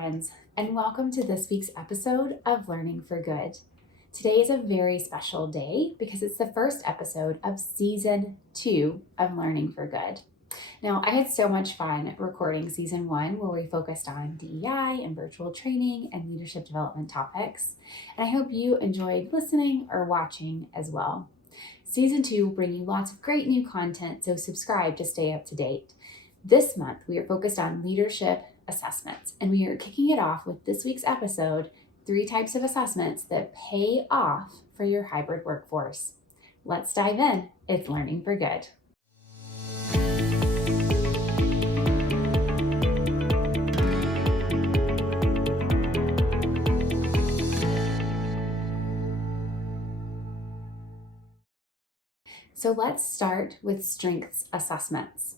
friends, and welcome to this week's episode of Learning for Good. Today is a very special day because it's the first episode of Season 2 of Learning for Good. Now, I had so much fun recording Season 1 where we focused on DEI and virtual training and leadership development topics, and I hope you enjoyed listening or watching as well. Season 2 will bring you lots of great new content, so subscribe to stay up to date. This month, we are focused on leadership assessments, and we are kicking it off with this week's episode, 3 types of assessments that pay off for your hybrid workforce. Let's dive in. It's Learning for Good. So let's start with strengths assessments.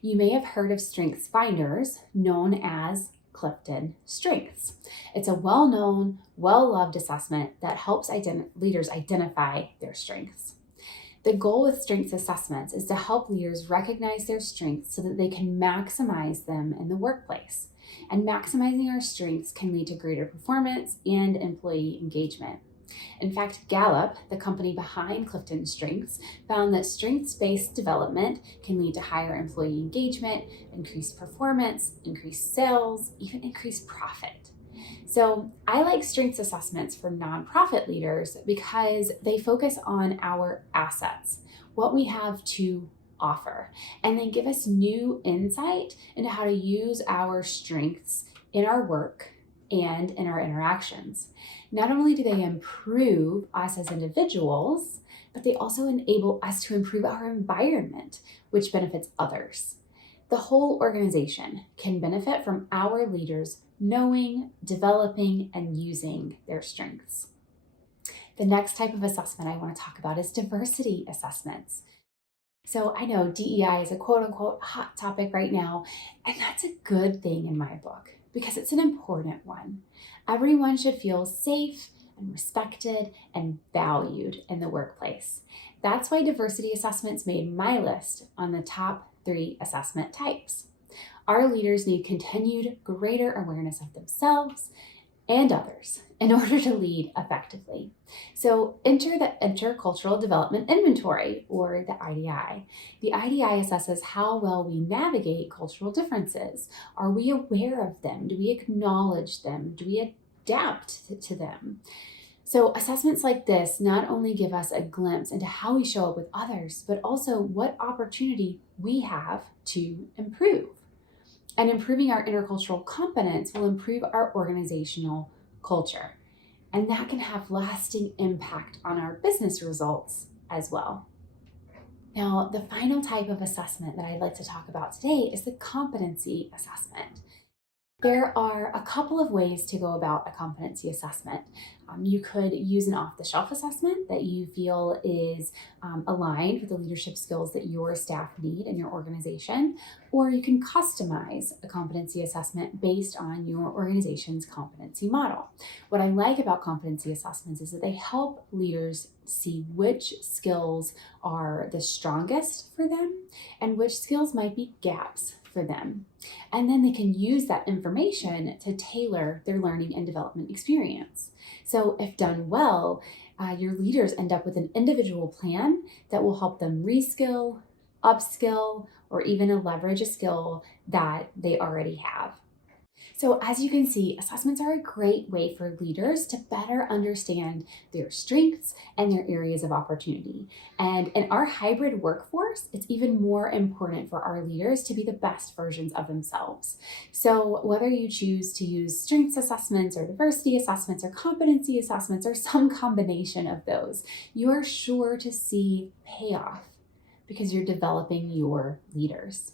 You may have heard of strengths finders known as CliftonStrengths. It's a well-known, well-loved assessment that helps leaders identify their strengths. The goal with strengths assessments is to help leaders recognize their strengths so that they can maximize them in the workplace. And maximizing our strengths can lead to greater performance and employee engagement. In fact, Gallup, the company behind CliftonStrengths, found that strengths-based development can lead to higher employee engagement, increased performance, increased sales, even increased profit. So I like strengths assessments for nonprofit leaders because they focus on our assets, what we have to offer, and they give us new insight into how to use our strengths in our work and in our interactions. Not only do they improve us as individuals, but they also enable us to improve our environment, which benefits others. The whole organization can benefit from our leaders knowing, developing, and using their strengths. The next type of assessment I want to talk about is diversity assessments. So I know DEI is a quote-unquote hot topic right now, and that's a good thing in my book, because it's an important one. Everyone should feel safe and respected and valued in the workplace. That's why diversity assessments made my list on the top 3 assessment types. Our leaders need continued greater awareness of themselves and others in order to lead effectively. So enter the Intercultural Development Inventory, or the IDI. The IDI assesses how well we navigate cultural differences. Are we aware of them? Do we acknowledge them? Do we adapt to them? So assessments like this not only give us a glimpse into how we show up with others, but also what opportunity we have to improve. And improving our intercultural competence will improve our organizational culture. And that can have lasting impact on our business results as well. Now, the final type of assessment that I'd like to talk about today is the competency assessment. There are a couple of ways to go about a competency assessment. You could use an off-the-shelf assessment that you feel is aligned with the leadership skills that your staff need in your organization, or you can customize a competency assessment based on your organization's competency model. What I like about competency assessments is that they help leaders see which skills are the strongest for them and which skills might be gaps for them. And then they can use that information to tailor their learning and development experience. So if done well, your leaders end up with an individual plan that will help them reskill, upskill, or even leverage a skill that they already have. So as you can see, assessments are a great way for leaders to better understand their strengths and their areas of opportunity. And in our hybrid workforce, it's even more important for our leaders to be the best versions of themselves. So whether you choose to use strengths assessments or diversity assessments or competency assessments or some combination of those, you are sure to see payoff because you're developing your leaders.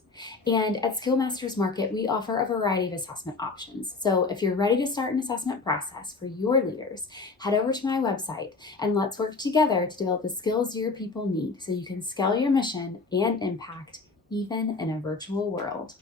And at Skillmasters Market, we offer a variety of assessment options. So if you're ready to start an assessment process for your leaders, head over to my website and let's work together to develop the skills your people need so you can scale your mission and impact even in a virtual world.